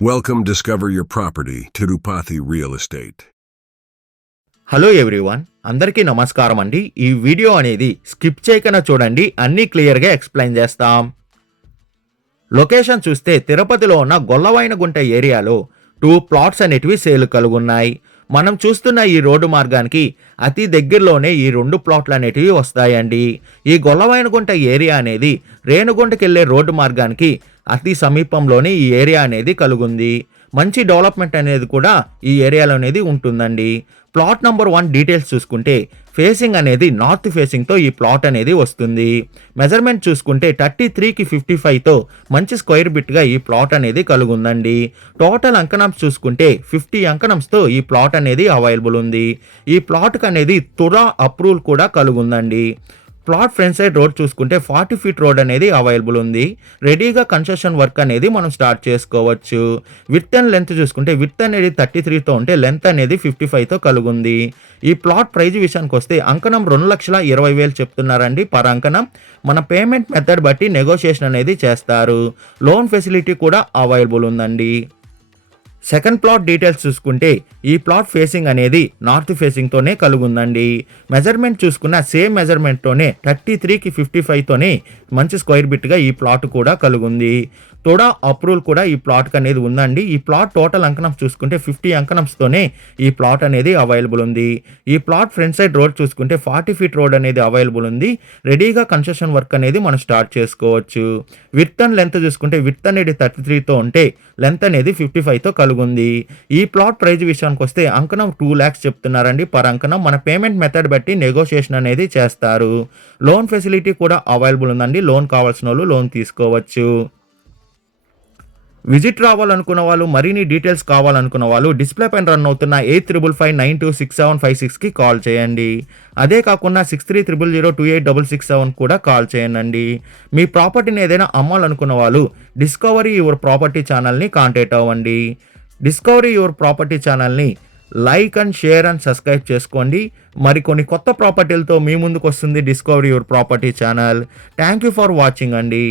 Welcome Discover Your Property Tirupati Real Estate. Hello everyone, అందరికీ నమస్కారం అండి. ఈ వీడియో అనేది స్కిప్ చేయకుండా చూడండి, అన్నీ క్లియర్గా ఎక్స్ప్లెయిన్ చేస్తాం. లొకేషన్ చూస్తే తిరుపతిలో ఉన్న గొల్లవైనగుంట ఏరియాలో 2 ప్లాట్స్ అనేటివి సేల్ కలుగున్నాయి. మనం చూస్తున్న ఈ రోడ్డు మార్గానికి అతి దగ్గరలోనే ఈ 2 ప్లాట్లు అనేటివి వస్తాయండి. ఈ గొల్లవైనగుంట ఏరియా అనేది రేణుగుంటకి వెళ్ళే రోడ్డు మార్గానికి అతి సమీపంలోనే ఈ ఏరియా అనేది కలుగుంది. మంచి డెవలప్మెంట్ అనేది కూడా ఈ ఏరియాలో అనేది ఉంటుందండి. ప్లాట్ నెంబర్ 1 డీటెయిల్స్ చూసుకుంటే ఫేసింగ్ అనేది నార్త్ ఫేసింగ్తో ఈ ప్లాట్ అనేది వస్తుంది. మెజర్మెంట్ చూసుకుంటే 33కి 55తో మంచి స్క్వేర్ బిట్గా ఈ ప్లాట్ అనేది కలుగుందండి. టోటల్ అంకణమ్స్ చూసుకుంటే 50 అంకణమ్స్తో ఈ ప్లాట్ అనేది అవైలబుల్ ఉంది. ఈ ప్లాట్కి అనేది తుడా అప్రూవల్ కూడా కలుగుందండి. ప్లాట్ ఫ్రంట్ సైడ్ రోడ్ చూసుకుంటే 40 ఫీట్ రోడ్ అనేది అవైలబుల్ ఉంది. రెడీగా కన్స్ట్రక్షన్ వర్క్ అనేది మనం స్టార్ట్ చేసుకోవచ్చు. విడ్త్ అండ్ లెంత్ చూసుకుంటే విడ్త్ అనేది 33తో ఉంటే లెంత్ అనేది 55తో కలుగుంది. ఈ ప్లాట్ ప్రైజ్ విషయానికి వస్తే అంకణం 2,20,000 చెప్తున్నారండి పర్ అంకణం. మన పేమెంట్ మెథడ్ బట్టి నెగోషియేషన్ అనేది చేస్తారు. లోన్ ఫెసిలిటీ కూడా అవైలబుల్ ఉందండి. సెకండ్ ప్లాట్ డీటెయిల్స్ చూసుకుంటే ఈ ప్లాట్ ఫేసింగ్ అనేది నార్త్ ఫేసింగ్తోనే కలుగుందండి. మెజర్మెంట్ చూసుకున్న సేమ్ మెజర్మెంట్తోనే 33కి 55తోనే మంచి స్క్వేర్ బిట్గా ఈ ప్లాట్ కూడా కలుగుంది. తోడా అప్రూవల్ కూడా ఈ ప్లాట్కి అనేది ఉందండి. ఈ ప్లాట్ టోటల్ అంకణమ్స్ చూసుకుంటే 50 అంకణమ్స్తోనే ఈ ప్లాట్ అనేది అవైలబుల్ ఉంది. ఈ ప్లాట్ ఫ్రంట్ సైడ్ రోడ్ చూసుకుంటే 40 ఫీట్ రోడ్ అనేది అవైలబుల్ ఉంది. రెడీగా కన్స్ట్రక్షన్ వర్క్ అనేది మనం స్టార్ట్ చేసుకోవచ్చు. విడ్త్ అండ్ లెంత్ చూసుకుంటే విడ్త్ అనేది 33తో ఉంటే లెంత్ అనేది 55తో కలుగుంది. ఈ ప్లాట్ ప్రైజ్ విషయానికి వస్తే అంకణం 2 lakhs చెప్తున్నారండి పర్ అంకణం. మన పేమెంట్ మెథడ్ బట్టి నెగోషియేషన్ అనేది చేస్తారు. లోన్ ఫెసిలిటీ కూడా అవైలబుల్ ఉందండి. లోన్ కావాల్సిన వాళ్ళు లోన్ తీసుకోవచ్చు. విజిట్ రావాలనుకున్న వాళ్ళు, మరిన్ని డీటెయిల్స్ కావాలనుకున్న వాళ్ళు డిస్ప్లే పైన రన్ అవుతున్న 8555926756కి కాల్ చేయండి. అదే కాకుండా 6300028667 కూడా కాల్ చేయండి. మీ ప్రాపర్టీని ఏదైనా అమ్మాలనుకున్న వాళ్ళు డిస్కవరీ యువర్ ప్రాపర్టీ ఛానల్ని కాంటాక్ట్ అవ్వండి. డిస్కవరీ యువర్ ప్రాపర్టీ ఛానల్ని like and share and subscribe చేసుకోండి. మరికొన్ని కొత్త ప్రాపర్టీలతో మీ ముందుకు వస్తుంది discovery your property channel. Thank you for watching అండి.